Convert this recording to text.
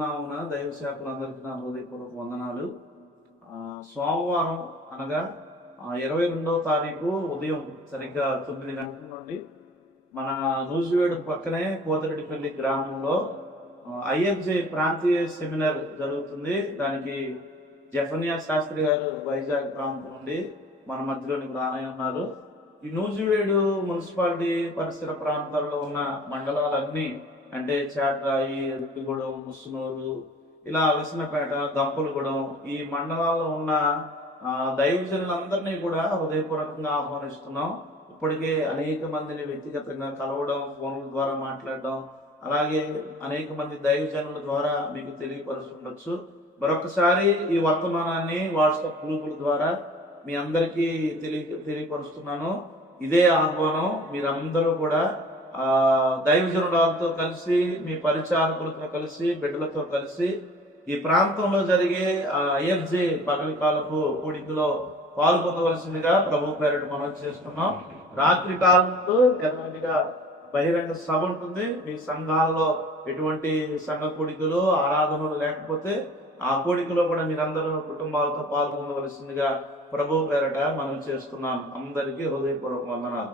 ప్రభునామున దైవ సేవకులందరికీ నా హృదయపూర్వక వందనాలు. సోమవారం అనగా ఇరవై రెండవ తారీఖు ఉదయం సరిగ్గా తొమ్మిది గంటల నుండి మన నూజివేడు పక్కనే కోతిరెడ్డిపల్లి గ్రామంలో ఐఎఫ్జే ప్రాంతీయ సెమినార్ జరుగుతుంది. దానికి జఫనియా శాస్త్రి గారు వైజాగ్ ప్రాంతం నుండి మన మధ్యలోని రానై ఉన్నారు. ఈ నూజివేడు మున్సిపాలిటీ పరిసర ప్రాంతాల్లో ఉన్న మండలాలన్నీ అంటే చేట్రాయి ఎదుటిగూడెం ముసునూరు ఇలా అలసినపేట దంపలగూడెం ఈ మండలాల్లో ఉన్న దైవజనులందరినీ కూడా హృదయపూర్వకంగా ఆహ్వానిస్తున్నాం. ఇప్పటికే అనేక మందిని వ్యక్తిగతంగా కలవడం ఫోన్ల ద్వారా మాట్లాడడం అలాగే అనేక మంది దైవజనుల ద్వారా మీకు తెలియపరుస్తుండొచ్చు. మరొకసారి ఈ వర్తమానాన్ని వాట్సాప్ గ్రూపుల ద్వారా మీ అందరికీ తెలియ తెలియపరుస్తున్నాను. ఇదే ఆహ్వానం మీరందరూ కూడా దైవజనులతో కలిసి మీ పరిచారకులతో కలిసి బిడ్డలతో కలిసి ఈ ప్రాంతంలో జరిగే ఐఎఫ్జే పగలి కాలపు కూడికలో పాల్గొనవలసిందిగా ప్రభు పేరిట మనం చేస్తున్నాం. రాత్రి కాలంలో ఎలాంటిగా బహిరంగ సభ ఉంటుంది. మీ సంఘాల్లో ఎటువంటి సంఘ కూడికలు ఆరాధనలు లేకపోతే ఆ కూడికలో కూడా మీరందరూ కుటుంబాలతో పాల్గొనవలసిందిగా ప్రభు పేరట మనం చేస్తున్నాం. అందరికీ హృదయపూర్వక వందనాలు.